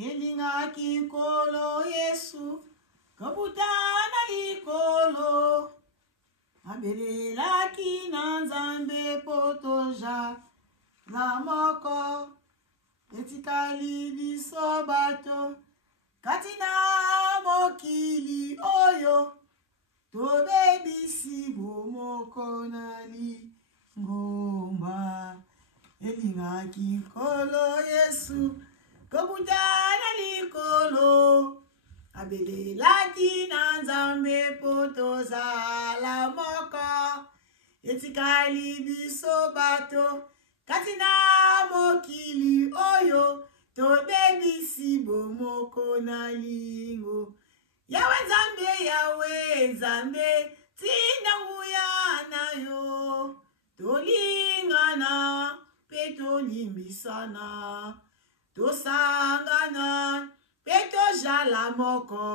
elinga kikolo Yesu kabutana likolo abelela kina nzambe potoja na moko etikali biso bato katina mokili oyo tobebisi bomoko na lingomba elinga kikolo Yesu kabutana likolo abelelaki na nzambe potoza la moko etikali biso bato katina mokili oyo tobebisi bomoko na lingo yawe nzambe tina nguya na yo tolingana pe tolimbisana tosangana pe tojala moko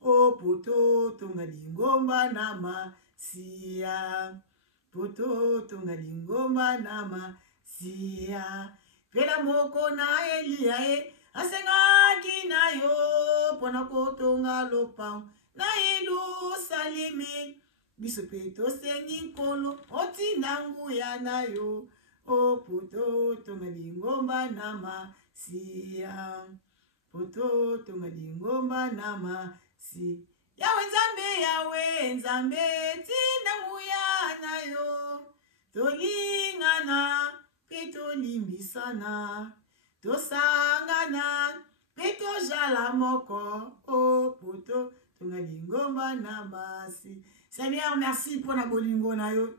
o poto tonga lingomba na masia poto tonga lingomba na masia pela moko na Elia asengaki na yo pona kotonga lopango na Yerusalemi biso pe tosengi nkolo otinda nguya na yo o poto tonga lingomba na masia poto tonga lingomba na masi yawe nzambe tinda nguya na yo tolingana pe tolimbisana tosangana pe tojala moko o poto tonga lingomba na masi. Seigneur, merci pour na bolingo na yo.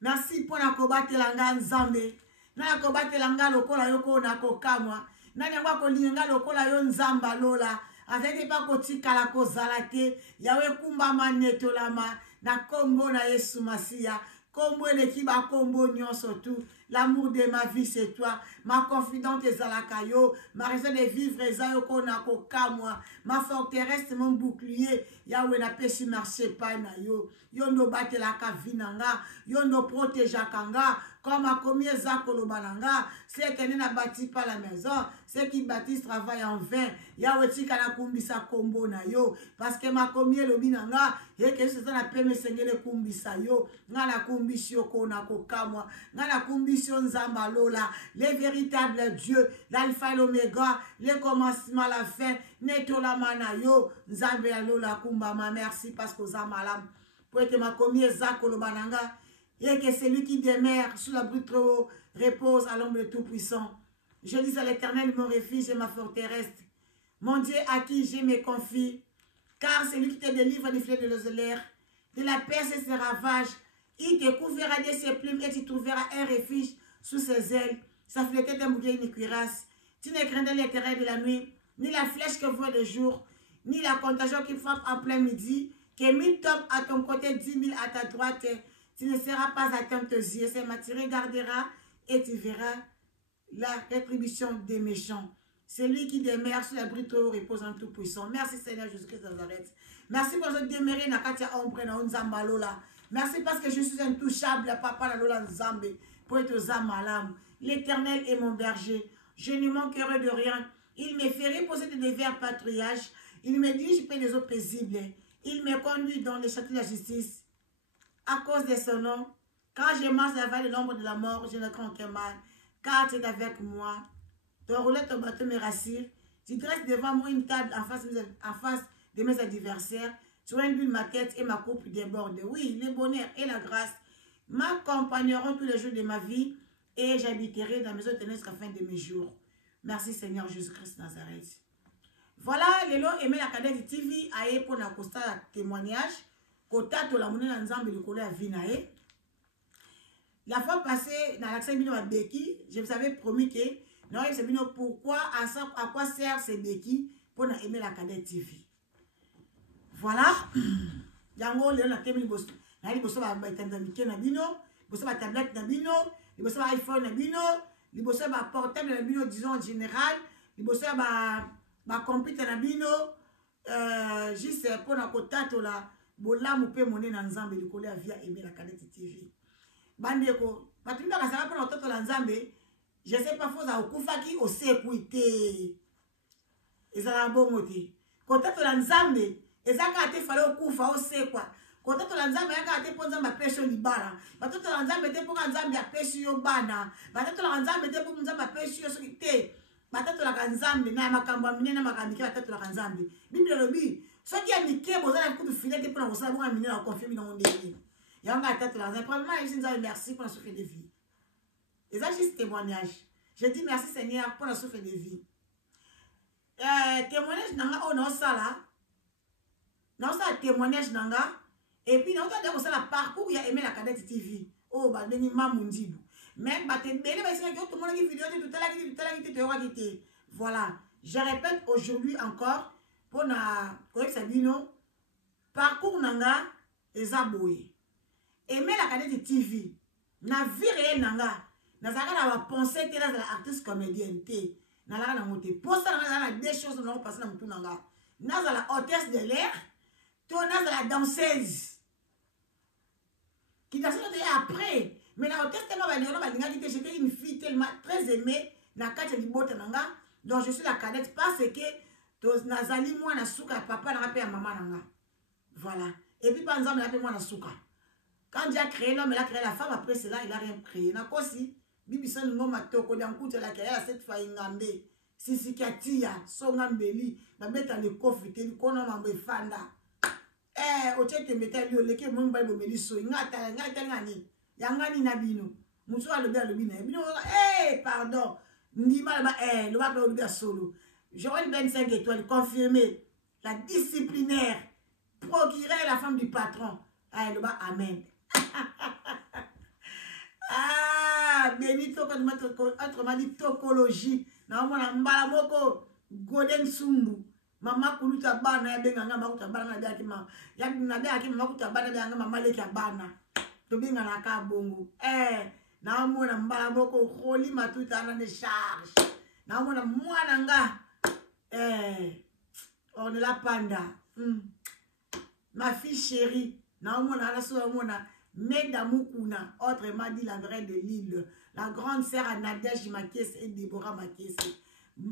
Merci pour na kobatela nga nzambe. Na kobatela nga lokola yoko na kokamwa. Na nyangwa kolinga lokola yo nzamba lola. Azete pa kotikala kozala te. Yawe kumba manetolama. Na kombo na Yesu Masia. Kombo elekiba kombo nyonso tout. L'amour de ma vie c'est toi. Ma confidente ezalakayo. Ma raison de vivre ezayoko na kokamwa. Ma forteresse mon bouclier. Yahweh na peshi marché pa na yo. Yondo bate la kavinanga. Yondo protège kanga. Comme a commis Zakolo Balanga. C'est qui n'a bâti pas la maison. C'est qui bâtissent travail en vain. Yahweh tika na kumbisa kombo na yo. Parce que ma commis le binanga. Et que c'est ça na peme sengele kumbisa yo. Nga na kumbisio ko na kokamwa. Nga na kumbisio nzamba lola. Les véritables dieux. L'alpha et l'oméga. Les commencements la fin. Neto la mana yo. Nzambe ya lola kumbama. Merci parce que vous amalam. Pour être ma commis Zakolo Balanga. Et que celui qui demeure sous l'abri trop haut repose à l'ombre de Tout-Puissant. Je dis à l'Éternel, mon refuge et ma forteresse, mon Dieu à qui je me confie, car c'est lui qui te délivre du filet de l'ozelaire, de la peste et ses ravages. Il te couvrira de ses plumes et tu trouveras un refuge sous ses ailes. Sa flûte d'un bouquet une cuirasse. Tu ne craindras les terreurs de la nuit, ni la flèche que voit le jour, ni la contagion qui frappe en plein midi, que 1000 tombent à ton côté, 10 000 à ta droite. Tu ne seras pas atteint tes yeux. C'est ma tu regarderas et tu verras la rétribution des méchants. Celui qui demeure sur l'abri trop repose en tout puissant. Merci Seigneur Jésus-Christ de Nazareth. Merci pour ce demeurer na katia ombre na nzamba lola. Merci parce que je suis intouchable, papa la lola nzambe pour être aux âmes. L'Éternel est mon berger. Je ne manquerai de rien. Il me fait reposer de verts patrouillages. Il me dirige près des eaux paisibles. Il me conduit dans les châteaux de la justice. À cause de son nom, quand je marche dans la vallée de l'ombre de la mort, je ne crains aucun mal, car tu es avec moi. Ton rouleau, ton bateau me rassure. Tu dresses devant moi une table en face de mes adversaires. Tu induis ma tête et ma coupe déborde. Oui, le bonheur et la grâce m'accompagneront tous les jours de ma vie et j'habiterai dans la maison de l'Éternel jusqu'à la fin de mes jours. Merci Seigneur Jésus-Christ Nazareth. Voilà, les lots aimé la cadette TV aye pour la constat témoignage. Kotato la monnaie nzambe le collé à vinae. La fois passée dans l'accès bino à Beki, je vous avais promis que non, c'est bino pourquoi à quoi sert ces Beki pour aimer la cadette TV. Voilà. Yango le na kemi boss. Na li bosso ba tandamike na bino, bosso ba tablette na bino, li bosso ba iPhone na bino, li bosso ba portable na bino disons en général, li bosso ba computer na bino juste pour na kotato la bola moupe moné na nzambe likolo via aimer la cadette TV. Bandeko, batumba kasala pour notre la nzambe, je sais pas faut za okufaki osekuité. ezala bongo te kotatola nzambe ezaka te fale okufa osekwa kotatola nzambe yaka te mpo nzambe apesi yo libala batatola nzambe te mpoka nzambe apesi yo bana batatolaka nzambe te mpo nzambe apesi yo soki te batatolaka nzambe na makambo ya minene makambo mike batatolaka nzambe biblia elobi soki ya mike bozala kutu file te mpona kosala bongo ya minene akonfirme nango ndenge yango atatolaka nzambe premièrement yebisi nzambe merci mpona souffle de vie eza juste témoignage je dis merci seigneur mpona souffle de vie témoignage nanga oyo naosala témoignage nanga et puis naotanda kosala parcours ya Aimé la Cadette TV oyo babengi mamundibu mais bato ebele baesengaki oyo tomonaki video te totalaki te toyokaki te voilà je répète aujourd'hui encore mpona koyebisa bino parcours nanga eza boye Aimé la Cadette TV na vie réelle nanga nazalaka na bapense te nazala artiste comédienne te nalaka nango te posa nanga nazala na deux choses nango passe na motu nanga nazala hôtesse de l'air to nazala danseuse qui dansait après mais na hôtesse tellement balingaki te j'étais une fille tellement très aimée na kati ya libota nanga donc je suis la cadette parce que nazali mwana suka ya papa nanga pe ya mama nanga voilà et puis pas nzambe na pe mwana suka quand Dieu a créé l'homme il a créé la femme après cela il a rien créé na kosi bibisa ningo matoko dankuta la kaya cette fois ingambe sisi katia songa mbeli babeta le kofi te kona mambo efanda ochete metali oleke mo mba bomeli so ngata ngani yangani na bino muso alobi na bino pardon ndima ba le ba lobi solo Joël 25 étoiles confirmé la disciplinaire procurer la femme du patron le ba amen benito quand autrement dit tokologie na mona mbala moko golden sumbu mama kuluta bana ya benga makuta bana na biaki mama ya na biaki makuta bana ya mama leki ya bana to benga na ka bongo na mona mbala moko kholi matuta na de charge na mona mwana nga on la panda ma fille chérie na mona la so mona Medamukuna, autrement dit la vraie de l'île, la grande sœur à Nadège Makese et Déborah Makese.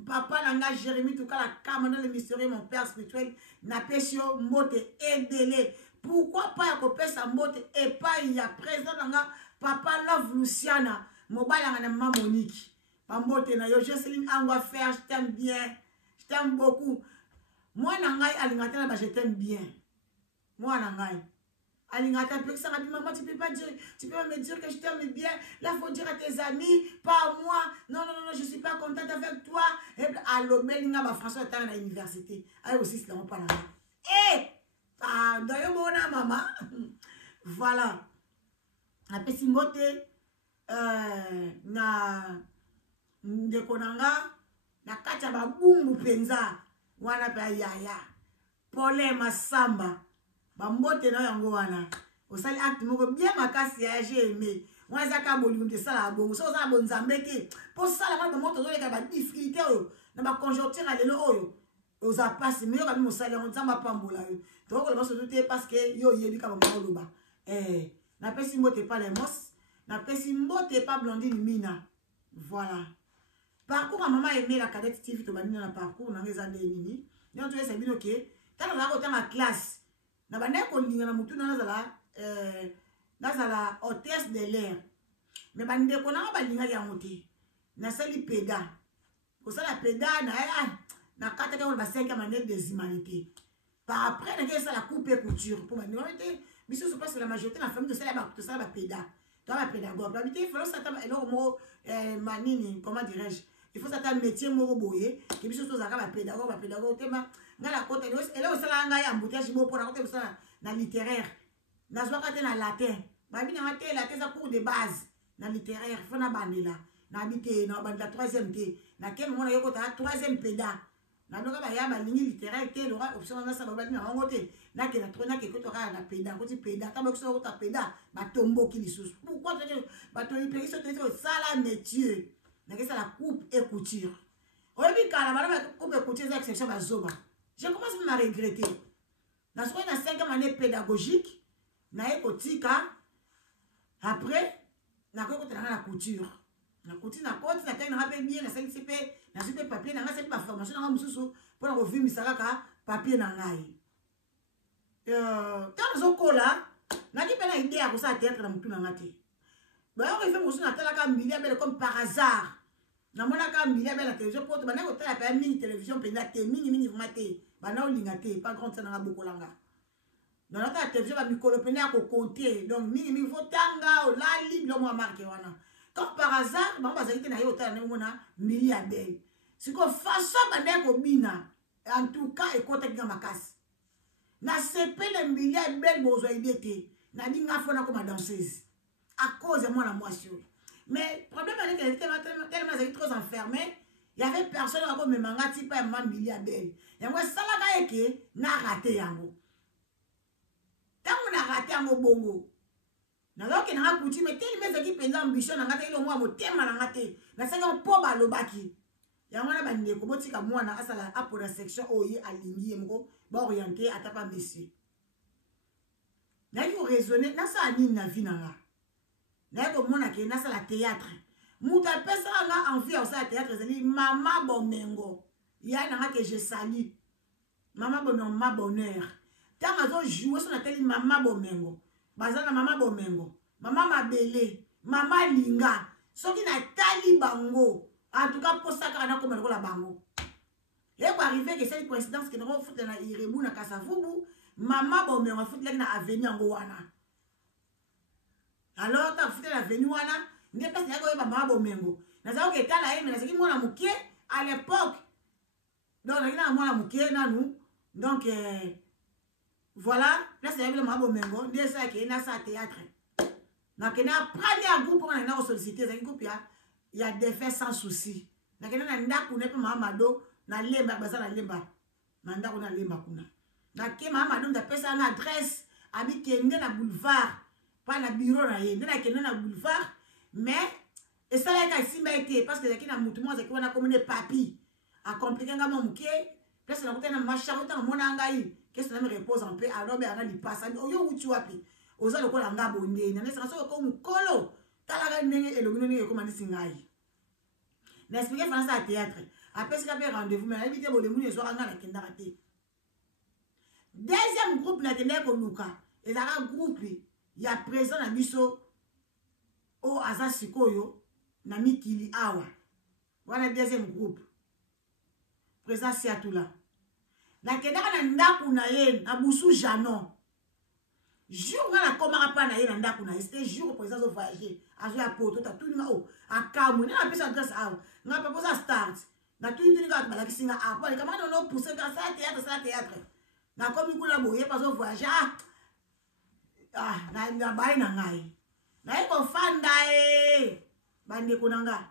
Papa Nanga Jérémie, tout cas la camane le mystérieux, mon père spirituel, n'a pêché mote et délai. Pourquoi pas à copier sa mote et pas il y a présent Nanga, papa love Luciana, mobile à maman Monique. Pambote na yo, Jocelyne, on va faire, je t'aime bien, je t'aime beaucoup. Moi Nanga, alimentaire, je t'aime bien. Moi Nanga. Alingata, maman, tu peux pas dire, tu peux me dire que je t'aime bien. Là, il faut dire à tes amis, pas à moi. Non, je suis pas contente avec toi. Et alors, Melinga, François est à l'université. Ah, aussi, c'est pas là. Pardon, maman. Voilà. Après, si mote, na ndekonanga, na kacha babumbu penza, wana pa yaya. Pole masamba. Bambote na yango wana osali acte moko bien makasi ya j'ai aimé moi zaka bolingo de sala bongo so za bonzambe te po sala ba moto zo leka ba difficulté oyo na ba conjoncture à lelo oyo oza passe mais yo ka mosali on nzamba pambola yo to ko le baso te parce que yo yebi ka ba loba na pesi mbote pas les mos na pesi mbote pas Blondine Mina voilà parcours à maman Aimé la Cadette TV to banina na parcours na ngeza de nini nyo to esa bino ke tala na ko tanga classe na bana ko linga na mutu na nazala hôtesse de l'air mais bande ko na balinga ya muti na sali peda ko sala peda na kata ka ba 5 années des humanités par après na kesa la coupe et couture pour bande te biso se passe la majorité la famille de sala ba peda toi ba pédagogue ba bité il faut ça ta eloko mo manini comment dirais-je il faut ça ta métier mo boye que biso to zaka ba pédagogue tema ngala côté et là osala nga ya embouteillage bo pour côté ça na littéraire na zwaka te na latin ba bina maté latin ça cours de base na littéraire faut na bandela na habité na bande la 3e té na quel moment yoko ta 3e péda na doka ba ya ba ligne littéraire té lora option na ça ba bina ngo té na ke na trona ke ko to ka na péda ko ti péda ta ba ko ta péda ba tombo ki lisusu pourquoi ba to li so te sala métier na ke ça la coupe et couture oyebi kala ba coupe et couture ça exception ba zoba. Je commence à me regretter. Dans ce 5e année pédagogique, na ekotika après na ko tena na couture. Na couture na côté na tena rappel bien na CCP, na super papier na cette formation na mususu pour la revue misaka papier na ngai tant zokola naki pena idée ya kosa théâtre na mutu na ngate ba yo fait mosu na tala ka mbili belle comme par hasard na mona ka mbili belle la télévision pour ba na ko tala pa mini télévision pena te mini vraiment ba na olinga te pas grand ça na bokolanga dans la télévision ba mikolo pena ko compter donc mini votanga o la libre mo marqué wana comme par hasard ba ba zaite na yo tala na mona mbili ya belle siko façon ba na ko bina en tout cas et côté dans ma casse na sepe le mbili ya belle bozo idete na dinga fona comme danseuse à cause de moi la moisson. Mais le problème est qu'elle était tellement trop enfermée, il n'y avait personne qui me mangati pas un milliard belle. Et moi, ça là que n'a raté yango. Tant on a raté yango bongo. Na donc na rakuti mais tellement qui pendant ambition na ngata ile moi mo tema na ngate. Na sanga po ba lobaki. Yango na bande ko botika mwana asala apo la section oyi alingi mko ba orienté atapa monsieur. Na yo raisonner na ça ani na vie na nga. Naiko mona ke na sala théâtre. Muta pesa nga envie au sala théâtre zeli mama bomengo. Ya na que je salue. Mama bomengo ma bonheur. Tant azo jouer son ateli mama bomengo. Bazana mama bomengo. Mama mabele, mama linga. Soki na tali bango. En tout cas posta kana comme la bango. Et pour arriver que cette coïncidence que nous fout na Irebu na Kasavubu, mama bomengo fout na avenir ngo wana. Alors, tu as fait la venue, n'est pas si tu as maman bomengo. Nous avons été là, mais nous avons été à l'époque. Donc, nous avons été là, nous. Donc, voilà. Là, c'est le maman bomengo. Nous avons été là, ça théâtre. Donc, nous avons pris un groupe, on a sollicité. Il y a des faits sans souci. Nous avons été là, nous avons été maman na lemba, bazana lemba. Nanda kuna lemba kuna. Na ke maman nous avons fait une adresse. Habité na boulevard. Pas na bureau na ye ndena kende na boulevard mais et ça là ka simba été parce que zakina mutu mo zakina na comme papi a compliqué ngama muke place na kutana macharota mona ngai qu'est-ce que ça me repose en paix alors be ana li passa oyo uti wapi oza lokola ngabo ndeni na ça so ko mukolo tala ga ndenge elomino ne ko manisi ngai na expliquer français à théâtre après ça be rendez-vous mais habité bo le muni zo nga na kenda raté deuxième groupe na kenda ko luka et ça groupe il y a présent na biso o aza sikoyo na mikili awa wana deuxième groupe présent siatula na kedaka na ndaku na ye na busu janon jour na komaka pa na ye na ndaku na ye c'était jour présent zo voyager azo ya poto ta tuninga o akamu na pesa adresse awa nga pa posa start na tuninga ba la kisinga apa le kamano no pousser ka ça théâtre na komi kuna boye pa zo voyager na bai na ngai na eko fanda bande kunanga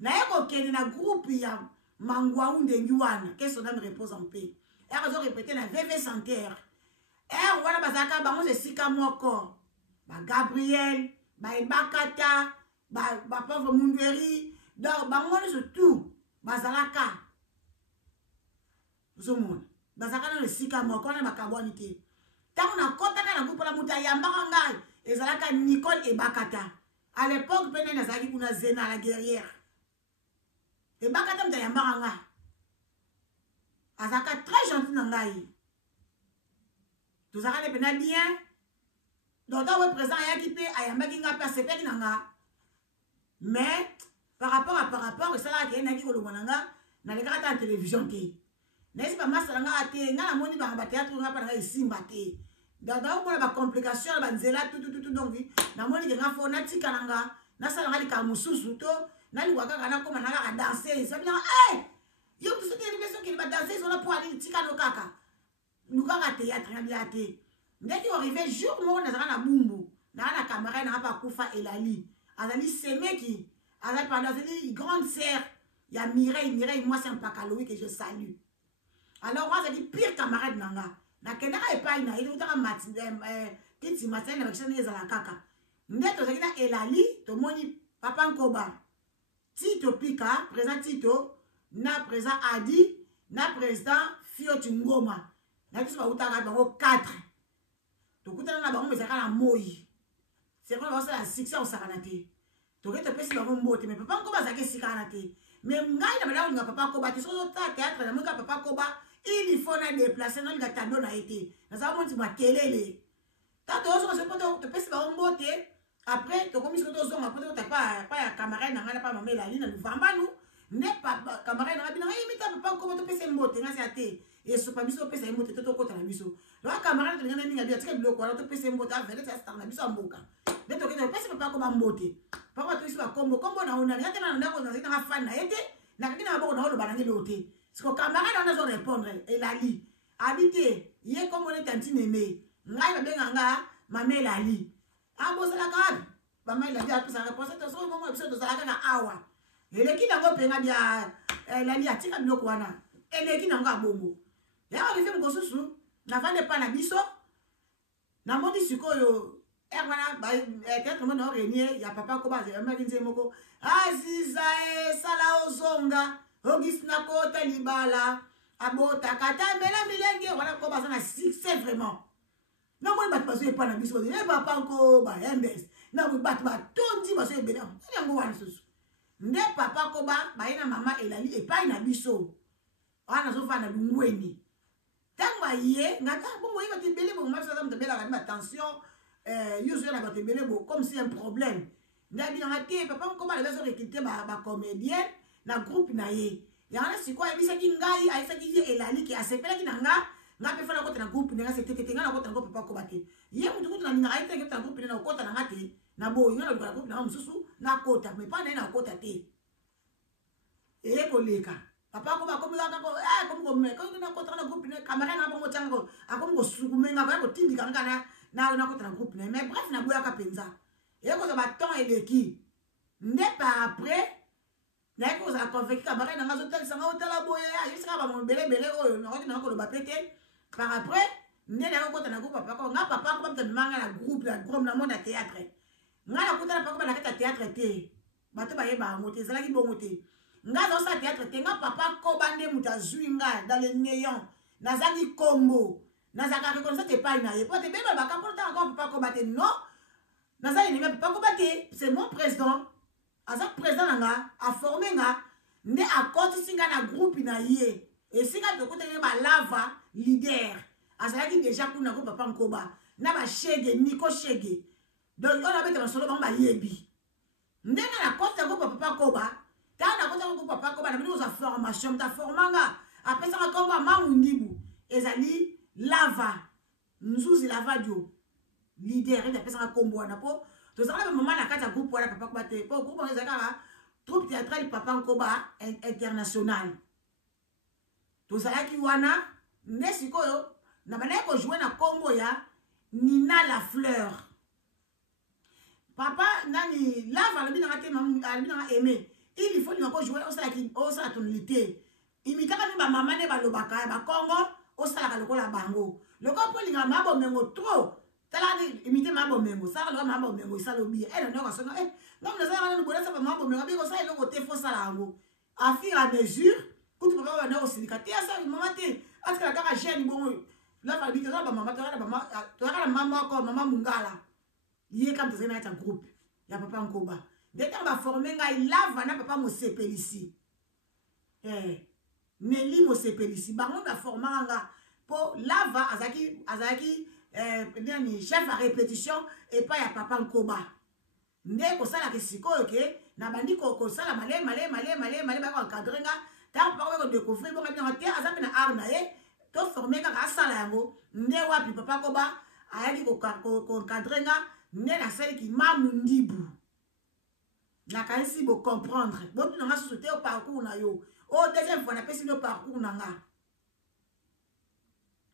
na eko kende na groupe ya mangwa undengi wana que son âme repose en paix et raison répéter na VV Santerre wana bazaka bango se sika moko ba Gabriel ba Ebakata ba pauvre Mundweri donc bango surtout bazalaka zomona bazaka na le sika moko na bakabwani te. Tant on a contact na groupe la muta yambaka ngai ezalaka Nicole Ebakata à l'époque pene na zaki kuna Zena la guerrière Ebakata muta yambaka nga azaka très gentil na ngai tozaka le pena bien donc on présent ya ki pe ayambaki nga pe sepeki na nga mais par rapport ça là ki na ki kolongwa na nga na le kata télévision te. N'est-ce pas masala nga ate nga na moni ba théâtre nga pa nga isimba te dada ko ba complication ba nzela tout donc na moni ke nga fo na tika nga na sala nga lika mususu to na li waka kana ko manaka a danser ça bien yo tout ce qui est question qu'il va danser sur la pour aller tika no kaka luka ka théâtre nga bien te ndeki arrivé jour mo na zaka na bumbu na caméra na pa kufa elali azali semeki azali pendant une grande sœur ya Mireille moi c'est un pakaloui que je salue. Alors moi j'ai dit pire camarade nanga na kenda ka epai na ile utaka titi matin na bakisha neza la kaka ndeto zakina elali to moni papa Nkoba Tito Pika président Tito na président Adi na président Fioti Ngoma na kiso ba utaka bango 4 to kutana na bango mezaka na moi c'est quand on va la 6 au sakanate to keto pesi bango mbote mais papa Nkoba zake sikanate mais ngai na bala nga papa Nkoba tiso ta théâtre na mwika papa Nkoba il faut na déplacer dans le tableau na été na ça monte ma kelele tato ozo se poto te pesi ba mbote après to komi soto zo ma poto ta pas ya camarade na ngana pa mama la lina luvamba nu ne pa camarade na bina imita papa ko to pesi mbote ngasi ate et so pa biso pesi mbote to kota na biso lo camarade to ngana minga bia tika biloko na to pesi mbote avele ta sta na biso mboka de to kete pesi papa ko ba mbote papa to isi ba kombo na una ngata na ndako na zita nga fan na ete na kina ba ko na lo banangi lote siko camarade on a zo répondre et la li habité yé comme on est tantine aimé ngai ba benga nga mame la li abosala ka ba mai la dia pesa réponse to so mo episode za ka awa eleki nango penga bia la li atika biloko wana eleki nango abongo ya ba bife ngosusu na vande pa na biso na modi sikoyo wana ba peut-être mo na renier ya papa ko ba emergency moko aziza sala ozonga ogis na kota libala abota kata mela milenge wana ko ba na succès vraiment non moi bat paso e pa na biso e papa ko ba embes na mo bat ba tondi ba so e bela ngo wana susu nde papa ko ba ina mama elali e pa na biso wana so fa na lungweni tangwa ye ngata bongo iba te bele bo ma so za mtebela ka ba tension yuso na ba te bele bo comme si un problème ndabi na te papa ko ba le beso recruter ba comédien na groupe na ye yana siko ebisa ki ngai aisa ki ye elali ki asepela ki nanga ngape fala kota na groupe nga se tete nga na kota na groupe papa ko bate ye mutu kutu na ninga aita ke ta groupe na kota na ngate na bo nga na groupe na mususu na kota me pa na kota te e ko leka papa ko ba ko nga ko ko me ko na kota na groupe na camera na bongo chango ako ngo sukumenga ko tindika nga na kota na groupe na mais bref na boya ka penza e ko za ba temps eleki ne pas après na ko za convaincre camera na ngazo tel sanga hotela boya yisika ba mo bele oyo na ko lo ba pété par après ne na ko na groupe papa ko nga papa ko ba manga na groupe na monde théâtre nga na kuta na papa ba na kata théâtre te bato ba yeba ngote zala ki bongote nga zo sa théâtre te nga papa ko bande muta zwinga dans le néant na zaki combo na zaka reconnaître te pas na ye pote beba ba ka porta encore papa ko bate non na zali ni papa ko bate c'est mon président aza président nga a formé nga ne a côté singa na groupe na ye et singa to côté ba lava leader azalaki déjà kuna ko papa nkoba na ba shege niko shege donc on a bête na solo ba yebi ndenga na côté ko papa koba ta na côté ko papa koba na bino za formation ta formanga après ça ko ba mamundibu ezali lava nzuzi lava dio leader et après ça kombo na po to ça ba maman na kata groupe wala papa koba te po groupe on ezaka troupe théâtrale papa nkoba international to ça ki wana nesikoyo na bana ko jouer na combo ya Nina la fleur papa nani lava le bina ngate bina aimé il faut ko jouer au sala tonalité imita ka ba mama ne ba lobaka ba Congo au sala ka lokola bango le ko polinga mabo mengo trop tala ni imite mabo mengo sala lo mabo mengo sala obi non ka sona non na sala ni bola sa mabo mengo bi ko sala lo ko te fo sala ngo à fur et à mesure kutu papa ba na osilika te asa mama te aska ka jeune bongo la famille que ça maman toi maman ko maman mungala yé comme tu es dans un groupe ya papa nkoba dès que va former nga il lave na papa mo sepelisi Nelly mo sepelisi bango ba former nga po lava azaki ni chef à répétition et pas ya papa nkoba ndé ko sala ke sikoyo ke na bandi ko sala malé ba ko encadrer nga ta pa ko découvrir bo ka bien azape na arna to former ka sala yango nde wapi papa ko ba ayaki ko encadrer nga ne na sali ki mamundibu na kanisi bo comprendre bo tu nga sauter au parcours na yo o deuxième fois na pesi le parcours na nga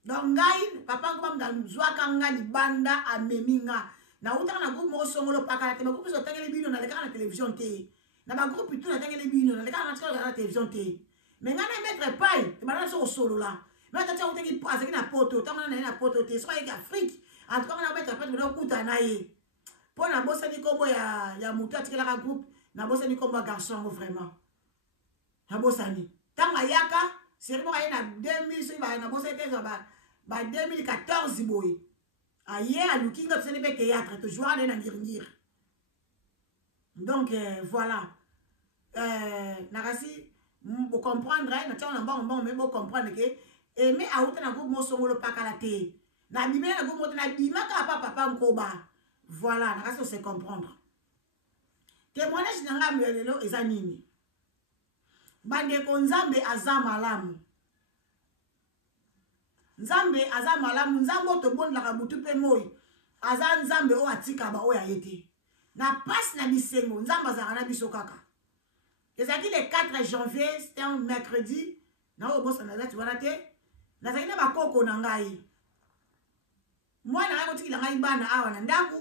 donc ngai papa ko ba mdazwa kanga ni banda ameminga na utaka na groupe mo songolo pakala te ba groupe so tangele bino na leka na télévision te na ba groupe tout na tangele bino na leka na télévision te mais nga na mettre paille te ba na so solo la mais tata o teki azaki na poto tanga na poto te so ayeki Afrique en tout cas na mettre paille na kuta na ye pour na bossa ni kombo ya mutu atikela ka groupe na bossa ni kombo garçon vraiment na bossa ni tanga yaka c'est bon na 2000 so ba na bossa te ba 2014 boy aye à lukinga ce n'est pas théâtre toujours aller na ngir donc voilà nakasi vous comprendre na tient bon mais vous comprendre que aimé auta na groupe mosongolo pakala te na bimé na groupe na bimaka papa nkoba voilà na kasi se comprendre témoignage na nga lelo eza nini bandeko nzambe aza malamu nzambe aza malamu nzambe otobondaka butu mpe moi aza nzambe oyo atika ba oyo aye te na pasi na bisengo nzambe azalaka na biso kaka ezalaki le 4 janvier c'était un mercredi na oyo bosana date wana te nazalaki na bakoko na ngai mwana ngai kotikila ngai bana awa na ndako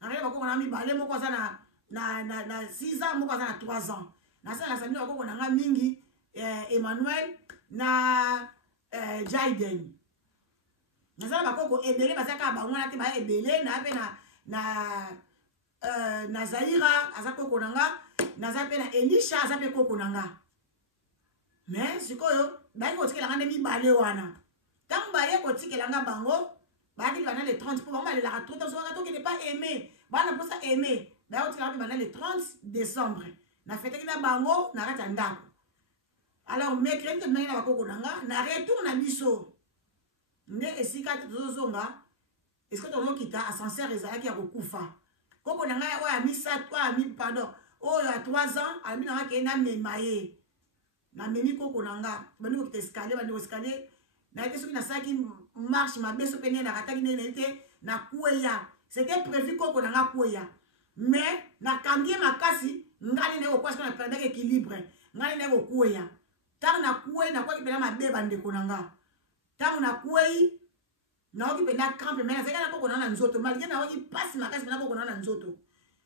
nazalaki na bakoko na mibale moko aza na 6 ans moko aza na 3 ans nasala samedi bakoko na ngai mingi Emmanuel na Jaiden nazala bakoko ebele bazaka bangwana te ba ebele na pe na Zaira aza koko nanga naza pe na Elisha aza pe koko nanga mais sikoyo bayi kotikela nga nde mibale wana tango baye kotikela nga bango bayaki bana le 30 po bango balelaka trop tango soka toki ne pas aimé bana mposa aimé baye kotikela nga bana le 30 décembre na feteki na bango na kati ya ndako alors mercredi tomengi na bakoko nanga na retour na biso nde esika tozozonga eske tozokita ascenseur ezalaki ya kokufa koko na ngai oyo ya misato pardon oyo ya 3 ans alobi na nga kee namema ye namemi koko na nga bandi kokita escalier bandi koescalier nayete soki nasalaki marche mabe so mpe nde nakataki ndenge naye te na kweya c'était prévu koko na nga kweya mais nakangi ye makasi ngai nde kokwasi mpo na perdaki équilibre ngai nde kokweya ntango nakwei nakwaki mpena mabe bandeko na nga ntango nakwei naoki mpena crampe me nazalaki na koko na nga na nzoto malgré naoki mpasi makasi mpena koko na nga na nzoto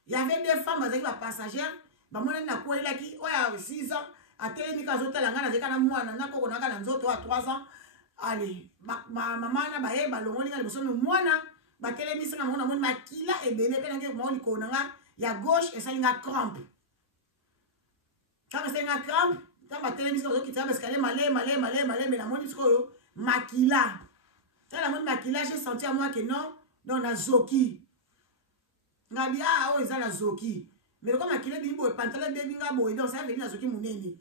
yave deux femmes bazalaki bapassagère bamonani nakwelaki oyo ya 6 ans atelemi ka azotala ngai nazalaki na mwana na koko na nga na nzoto oyo ya 3 ans ale mama na baye balongoli nga liboso mwana batelemisi nga mongo namoni makila ebele mpe nange mao likolo na nga ya gauche esali nga crampe ntango esali nga crampe ntango batelemisi nga bazokitaka baeskalier maleme namoni sikoyo makila ntango namoni makila j'ai senti à moi que non donc nazoki ngabi oyo eza na zoki mais loko makila ebimi boye pantalon ebebi nga boye donc ça veni na zoki monene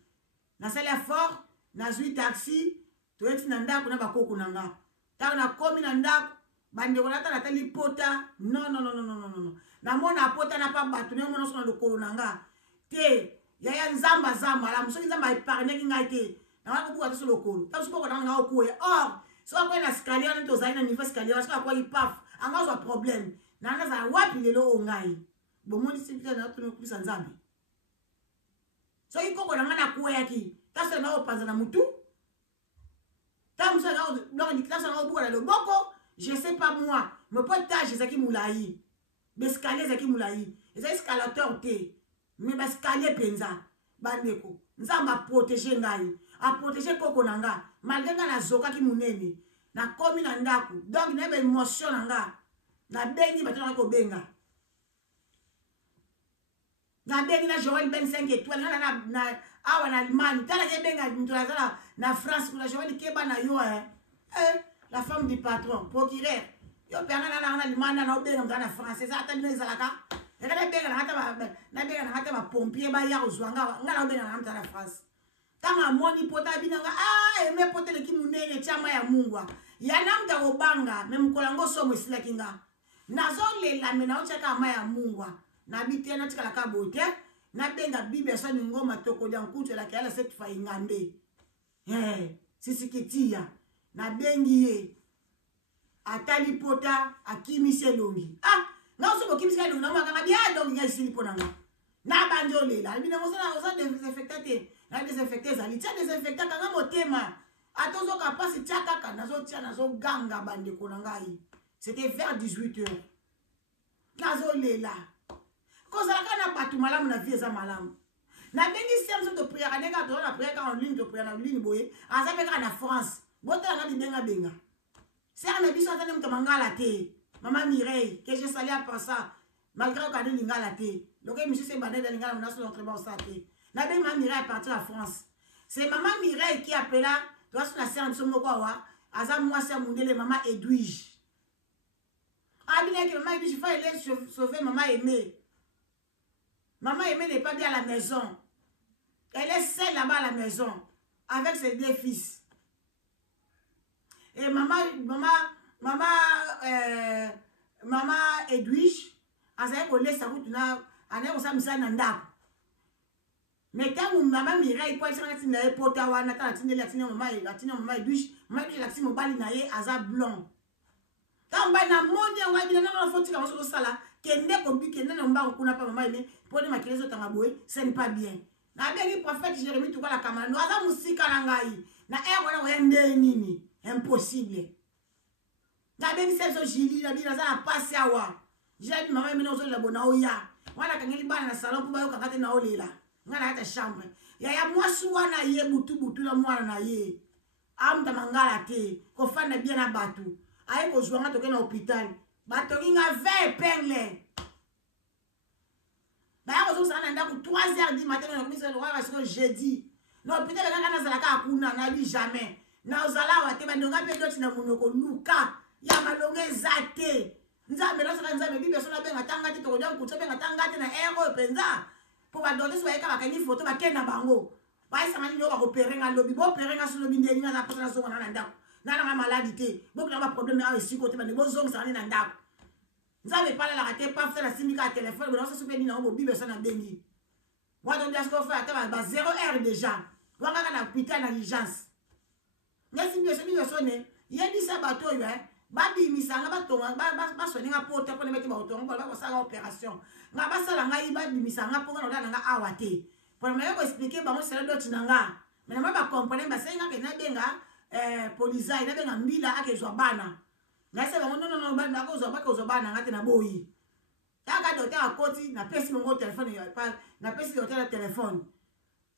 nasali effort nazwi taxi toyeti na ndako na bakoko na nga ntango nakomi na ndako bandeko nata natali pota non namona pota na pa bato ndenge mona so na lokolo na nga te yaya nzambe aza malamu soki nzambe aepargnaki ngai te nanga kobuka te so lokolo ntango soki koko na nga okoya or soki akwai na skalier wana nte ozali na niveau skalier wana soki akwai paf anga ozwa problème nanga azala wapi lelo oyo ngai bomoni sikisa nzambe soki koko na nga nakweyaki taso na opanza na mutu taso na obuka na loboko je sais pas moi me po etage ezalaki molai baeskalier ezalaki molai eza escalateur te me baeskalier mpenza bandeko nzambe aprotege ngai aprotege koko na nga malgré nga nazokaki monene nakomi na ndako donc na baémotion na nga nabengi bato nanga kobenga nabengi na Joël Ben 5 étoiles nga awa na Allemagne talaki ebenga moto azala na France kuna Joël keba na yo la femme du patron procureur yo mpe anga na Allemagne na obenga moto na France eza ata bino ezalaka ekata benga nabenga na ata bapompier baya kozwa nga na obenga na moto na France ntango amoni pota binanga eme pota eleki monene tiama ya mungwa yana moto akobanga me mokolo yango somo esilaki nga nazolela me naotiaka ama ya mungwa nabi te natikalaka boye te nabenga bible asani ngoma tokolia nkutu elaki ala cette fois ingambe sisikitiya nabengi ye atali pota akimisi elongi nga osobo okimisi elongi namoakanga bia dongi nga esili mpo na nga nabandi olela albinango oza desinfecta te na desinfecta ezali tia desinfecta kanga motema ata ozoka mpasi tia kaka nazotia nazoganga bandeko na ngai c'était vers 18 heures nazolela kozalaka na bato malamu na vie eza malamu nabengi serge topriaka ndenge atoa na priaka en ligne topria na ligne boye aza mpe kaka na France botalanga bibengabenga sere na biso aza nde moto mangala te mama Mireille que je sali après ça malgré okande lingala te loko émission se ebanda da lingala mona so l'entraînement osa te nabengi mama Mireille à partir de France c'est maman Mireille qui appela toa so na sere biso moko awa aza mwasi ya mundele mama Edwige abinaki maman Edwige il faut aller sauver maman Aimée. Maman Aimée n'est pas bien à la maison. Elle est seule là-bas à la maison avec ses 2 fils. Et maman Edwige, azali kolesa kutu na ane kosamisa na ndako. Mais tant maman Mireille kwa isanga tina e pota wana ta tineli atina maman Edwige, maman Edwige atina mobali na ye aza blond. Tant ba na mondi yango abina na fotika moso sala kende ko bi kende na mbango kuna pa maman ene poni makilezo tanga boye, ce n'est pas bien. Na bengi prophète Jérémie tuka la kamano aza musika na ngai. Na wana ko yende nini? Impossible. Na bengi seso jili na bina za pasi awa. J'ai dit maman ene ozo la bona oya. Wana kangeli bana na salon pour ba kangate na olela. Ngana hata chambre. Ya mwasu wana ye butu na mwana na ye. Amta mangala te. Ko fana bien na batu. Aye ko zwanga toke na hôpital. Batoki nga 20 épingles. Baya ko zo sana ndaku 3h du matin na komisa lo wa siko jeudi. No hôpital kaka na zalaka akuna na bi jamais. Na ozala wa te bandonga pe doti na munoko luka. Ya malonge zate. Nzambe lo saka nzambe bibe so na benga tanga te to ko donc ko benga tanga te na ero penza. Pour ba donner so yeka bakani photo ba kena bango. Ba isa ngani yo ba ko perenga lobi bo perenga so lobi ndeni na pesa na so na ndako. Na na maladie te. Bo na ba problème a ici côté ba ne bo zong sa na ndako. Nzambe pala la rate pas faire la simika téléphone bo na so pe ni na bo bibe so na bengi. Wa donc das ko fa ta ba 0h déjà. Wa nga na hôpital na urgence. Ngasi biyo so ne. Yebi sa bato yo babi misanga batonga ba soninga pota pona meti ba otonga ba sala opération nga ba sala nga iba bi misanga ponga na nga awate pona me ko expliquer ba mo sala doti nanga mais na ba comprendre ba senga ke na benga police ina benga mbila akezwa bana na se ba no ba ko zo bana ngate na boyi taka docteur akoti na pesi mo téléphone ya pa na pesi docteur téléphone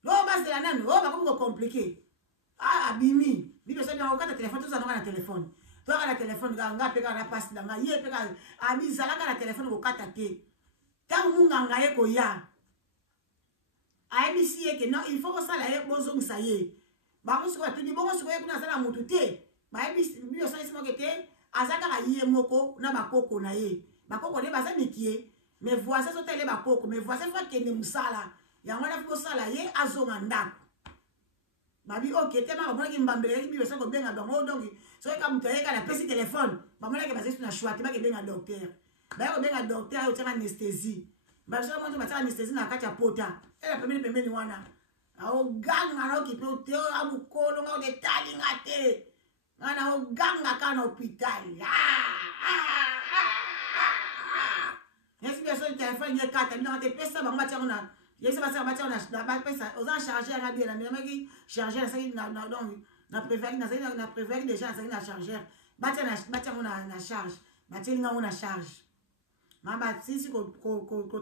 lo ba se la nani o ba ko compliqué abimi bibi so na okata téléphone to za na téléphone. Toi la téléphone nga peka na passe nga ye peka abizala ka la téléphone ko kata te tant munga nga ye ko ya abisi ye ke non il faut que ça la ye bozo msaye ba ko so tu di bongo so ye kuna sala mutu te ba abisi bio so isimo ke te azaka la ye moko na bakoko na ye bakoko ne baza mikie mais voisin so tele bakoko mais voisin fa ke ne musala ya ngwana ko sala ye azonga ndako babi ok tema ba mona ki mbambele ki biso ko benga bango donc so ka mutaye ka na pesi téléphone ba mona ke bazesu na choix te ba ke benga docteur ba ko benga docteur o tsaka anesthésie ba so mo ba tsaka anesthésie na kati ya pota ela pembeni wana au ganga na ki pe te abu kolo nga de tali ngate ngana o ganga ka na hôpital Nesi biso téléphone ye kata na te pesa ba mata na Yes, c'est ça, on a chargé à la bien, mais chargé na préféré déjà na chargeur. Batia on a charge. Batia on a charge. Mama si ko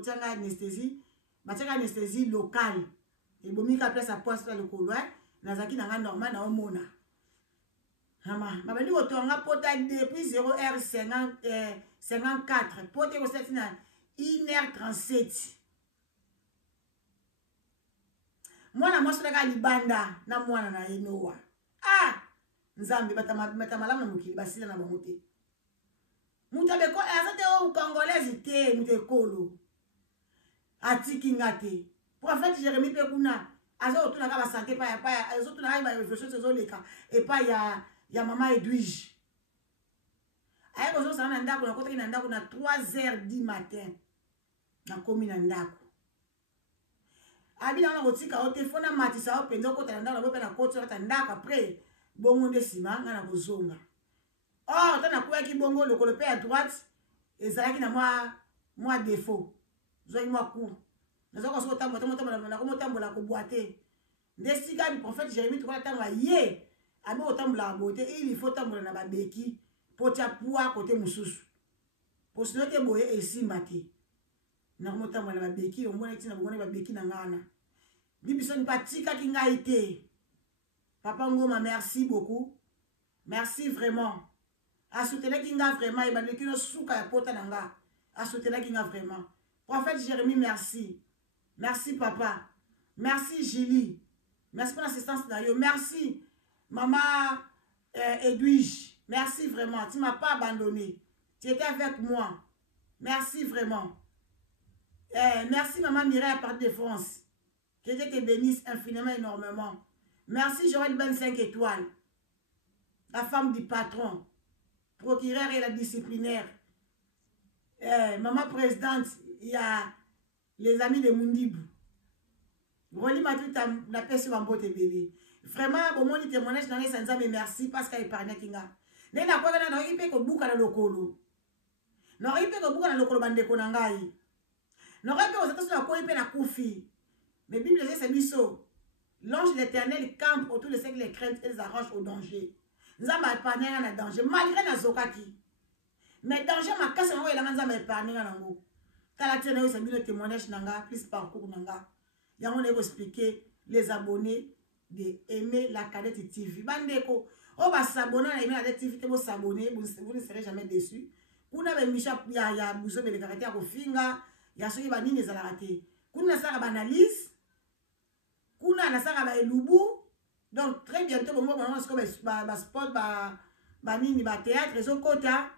tianga anesthésie, batia anesthésie locale. Et bomi ka place à poste le couloir, na zaki na normal na omona. Mama ni otonga pota depuis 0h54. Pote ko c'est na 1h37. Mwana mwasi daga libanda na mwana na enowa. Nzambe batamalamu na mukili basila na bamote. Mutabe ko azate o congolaise te mutekolo. Atiki ngate. Prophète Jérémie pe kuna azo otuna ka ba santé pa azo tuna ka ba réflexion zo leka et pa ya maman Edwige. Aye ko zo sana ndako na kota na ndako na 3h du matin. Na komi na ndako. Abila na kotika o telefona matisa o penzo kota na ndako na bopena kota na ndako après bongo nde sima nga na kozonga. Oh, tana kuya ki bongo lokolo pe à droite ezalaki na moi défaut. Zo moi coup. Nazo ko so tambola na ko motambola ko boiter. Nde sika du prophète Jérémie to tanga ye. Ami otambola boiter il faut tambola na babeki potia poa côté mususu. Po sinote boye esimba te. Na motambola na babeki o mona tina bongone babeki na ngana. Bibiso ni patika ki ngai te. Papa Ngoma, merci beaucoup. Merci vraiment. A soutenir Kinga vraiment. Il m'a dit que nous souka ya pota nanga. A soutenir Kinga vraiment. Prophète Jérémie, merci. Merci papa. Merci Julie. Merci pour l'assistance d'ailleurs. Merci maman Edwige. Merci vraiment. Tu ne m'as pas abandonné. Tu étais avec moi. Merci vraiment. Merci maman Mireille à partir de France. Que Dieu te bénisse infiniment, énormément. Merci Joël Ben 5 étoiles. la femme du patron, procureur et la disciplinaire, maman présidente, il y a les amis de Mundibu. Roli Matuta, la personne en beauté bébé. Vraiment, bon, mon témoignage dans les sans mais merci parce qu'il épargne Kinga. Nena kwa na oyipe ko buka na lokolo. Na oyipe ko buka na lokolo bande ko nangai. Na oyipe ko zata ko oyipe na kufi. Mais Bible dit c'est biso. L'ange de l'Éternel campe autour de ceux qui les craignent et les arrange au danger. Nzamba épargne na danger malgré na zokaki. Mais danger ma casse na oyipe nzamba épargne na ngo. Tala tena yo c'est bien témoignage nanga plus parcours nanga. Ya on est expliquer les abonnés de aimer la Cadette TV. Bandeko on va s'abonner à aimer la Cadette TV, vous s'abonner, vous ne serez jamais déçus. Kuna be misha ya buzo be le caractère ko finga, ya soki ba nini ezala raté. Kuna saka ba analyse, kuna na saka ba elubu. Donc très bientôt bon moment ce que ba sport ba nini ba théâtre rezo kota.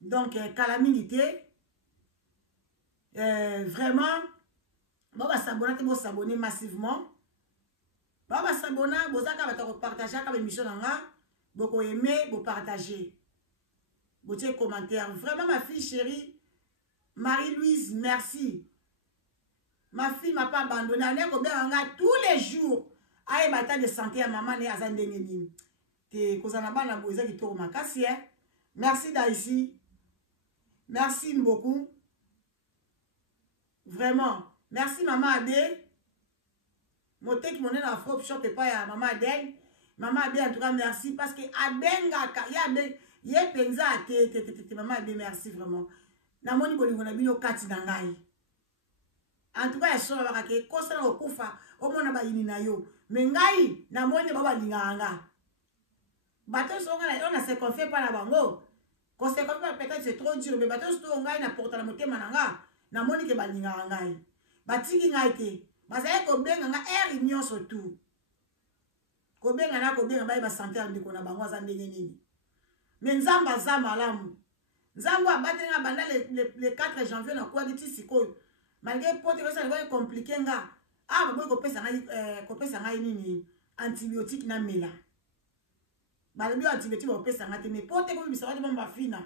Donc calamité vraiment bon va s'abonner, vous s'abonner massivement. Baba s'abonner, vous allez partager avec l'émission nanga, vous aimer, vous partager. Vous avez commentaire. Vraiment ma fille chérie, Marie-Louise, merci. Ma fille m'a pas abandonné. Tous les jours, aïe bata de santé à maman et à Zandengeni. Te kozanaba na boza qui tourne ma casse. Merci Daïsi. Merci beaucoup. Vraiment. Merci maman Adé. Moté qui m'en est dans la frop shop et pas à maman Adèle. Maman Adé, en tout cas, merci. Parce que Abenga, il y a penza à te maman Adé, merci vraiment. Namoni bolingo na bino kati nangai. En tout cas, il y a son que kosa na okufa, o mona ba yini na yo. Mais ngai, namoni baba linganga. Bateau songa na on a se confie pas na bango. Quand c'est comme peut-être c'est trop dur, mais bateau sto ngai na porta na motema nanga. Namoni ke ba linganga ngai. Batiki ngai te. Bazaye ko benga nga eri nyonso tu. Ko benga na ko benga ba ba santé ndiko na bango za ndenge nini. Mais nzamba za malamu. Nzamba abatenga banda le 4 janvier na kwa giti sikoyo. Malgré pote ko ça va compliqué nga. Ah ba ko pesa ngai nini antibiotique na mela. Ba le antibiotique ba pesa ngate mais pote ko bisa wa ba fina.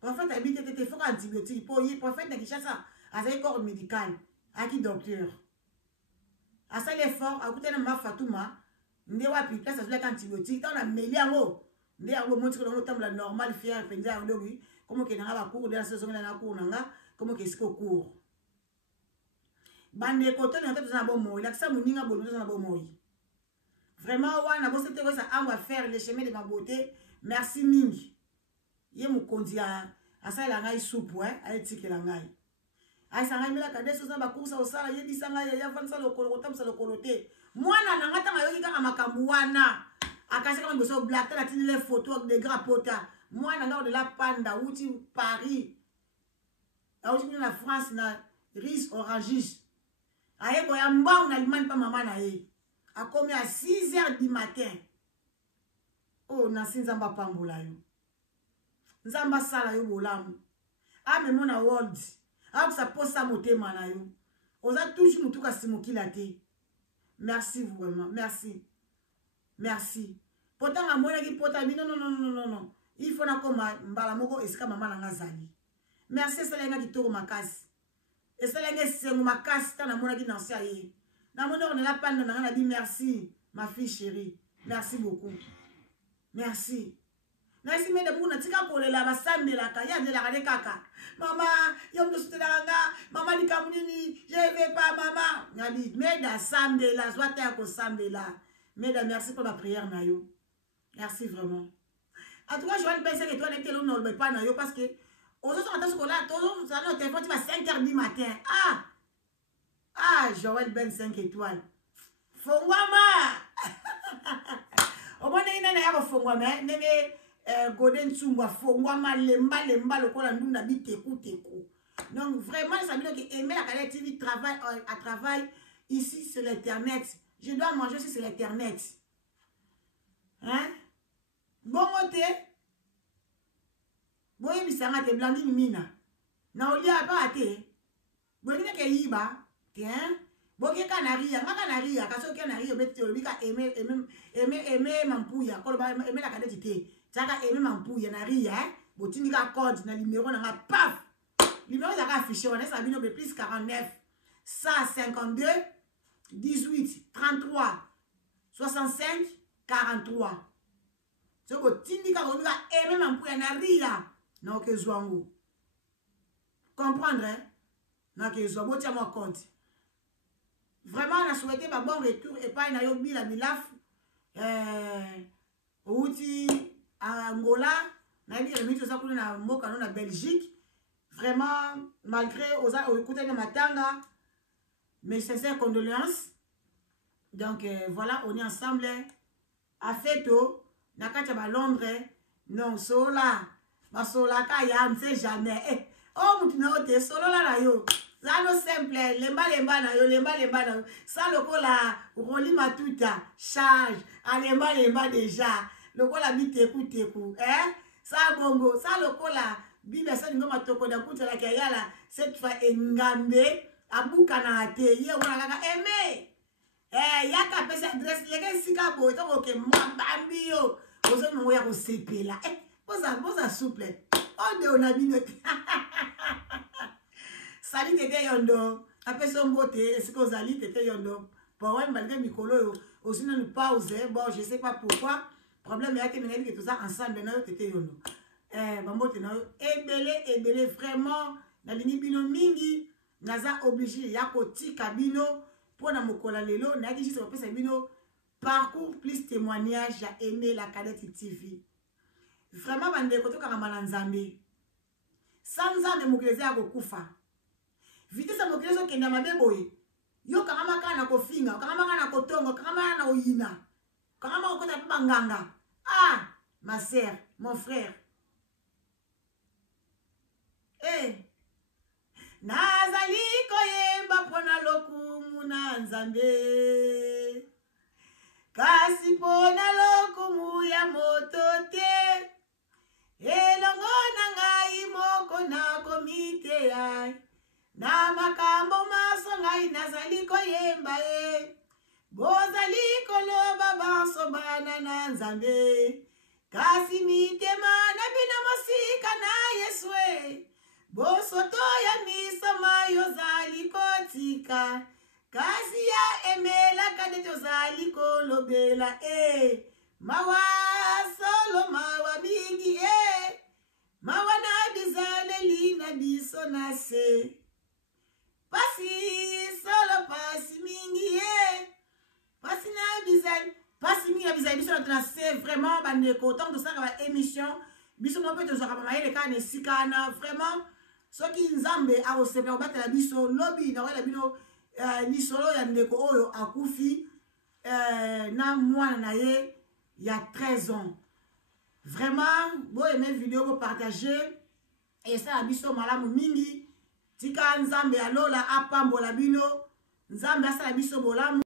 Prophète habite te faut antibiotique pour y prophète na Kinshasa avec corps médical. À qui docteur? À ça l'effort, à côté de ma Fatouma, nous avons pris place à ce antibiotique. Dans la meilleure, nous avons montré que nous avons la normale fière et à l'eau. Comment qu'il y a un cours de la saison de la cour, comment qu'il y a un cours. Bande côté, nous avons un bon mot. Il y a que ça, nous avons un bon mot. Vraiment, on a beau cette chose à faire les chemins de ma beauté. Merci Mingi. Il y a mon conduit à ça, il y a un soupe, à l'éthique et l'angaï. Ay sanga mila kade so ba kusa osala yebi sanga ya vansa lokolo kotamsa lokolo te mwana na ngata ngayoki kaka makambu wana akase kama boso black ta tini les photos de grapota mwana nga de la panda uti Paris auti na France na Riz Orangis aye boya mbao na limani pa mama na ye akomi à 6h du matin oh na sinzamba pambola yo nzamba sala yo bolamu ame mona world. Ah, ça pose ça motema na yo. Oza toujours mutuka simukila te. Merci vraiment, merci. Merci. Pourtant à mona ki pota non. Il faut na koma mbala moko esika mama na ngazali. Merci ça lenga kitoko makasi. Et ça lenga sengu makasi ta na mona ki nansia ye. Na mona on la panne na na dit merci ma fille chérie. Merci beaucoup. Merci. Nasi mede buna tika kolela basambela kaya de la kade kaka. Mama, yom de sutelanga, mama ni kamunini, je vais pas maman. Nabi meda sambela, zwata ko sambela. Meda merci pour la prière na yo. Merci vraiment. En tout cas, je vais penser que toi n'es non le pas na yo parce que aux autres attends ce là, tout ça notre téléphone tu vas 5h du matin. Joël Ben 5 étoiles. Fongwama. Au moins ina na ya fongwama, nenge Golden Tsumba fongwama lemba lokola ndunda biteku. Donc vraiment ça veut dire que aimer la Cadette TV travaille ici sur l'internet. Je dois manger aussi sur l'internet. Hein? Bon côté. Boye bisanga te blandine mina. Na olia pas ate. Boye ke yiba, tiens. boke kanaria nga kanaria kaso kanaria obeti olobika aimé mampuya koloba aimé la kadeti te tiaka aimé mampuya na ria botindika code na numéro na nga paf numéro zaka affiché wana esa bino be plus 49 152 18 33 65 43 so botindika kolobika aimé mampuya na ria na okezwa ngo comprendre na okezwa botia mo code. Vraiment, on a souhaité un bon retour et pas un bila bilaf outi à Angola, on a dit que nous avons na moka na Belgique. Vraiment, malgré aux écoutez de Matanga, mes sincères condoléances. Donc voilà, on est ensemble à Feto, Nakacha ba Londres, non sola, ma sola kaya, on ne sait jamais. Oh, moutina ote solo la yo. Zano simple, lemba na yo, lemba na yo. Ça lokola roli matuta, charge, lemba déjà. Lokola biteku, Ça bongo, ça lokola bibe sa ngoma toko da kuta la kayala, cette fois engambe, abuka na ate, ye wana kaka aimé. Yaka pesa adresse, lega sika bo, to oke mbambi yo. Ozo no ya ko sepela. Boza souple. Onde onabino. Salut tete yondo, après son beauté, est-ce que vous allez tete yondo? Bon, ouais, malgré Mikolo, aussi nous pause, bon, je sais pas pourquoi. Problème est que tout ça ensemble, nous tete yondo. Bon, ebele, vraiment, na lini bino mingi, naza obligé, yako tika bino, pour na mokola lelo, na ki juste opesa bino, parcours plus témoignage, à aimer la Cadette TV. Vraiment, bande koto karamana nzambe. Sans nzambe mokeleze ya kokufa. Vite sa mokelezo kenda mabeboye. Yo kangama kana kofinga, kangama kana kotongo, kangama na oyina. Kangama okota pa nganga. Ah, ma sœur, mon frère. Nazali koyemba pona lokumu na nzambe. Kasi pona lokumu ya moto te. Elongo na ngai moko na komite ya. Na makambo maso ngai nazali koyemba bozali koloba baso bana na nzambe kasi mitema na bino mosika na Yesu bosoto ya misama yozali kotika kasi ya emela kade yozali kolobela mawa solo mawa mingi mawa na bizale lina biso na se pasi solo pasi mingi pasi na bizali biso na c'est vraiment bande content de ça ka émission biso mo pe to zaka ba mayele ka ne sikana vraiment soki nzambe a osepela batela biso lobi na wala bino ni solo ya ndeko oyo akufi na mwana na ye ya 13 ans vraiment bo aimer vidéo bo partager et ça biso malamu mingi tika nzambe alola apambola bino nzambe asala biso bolamu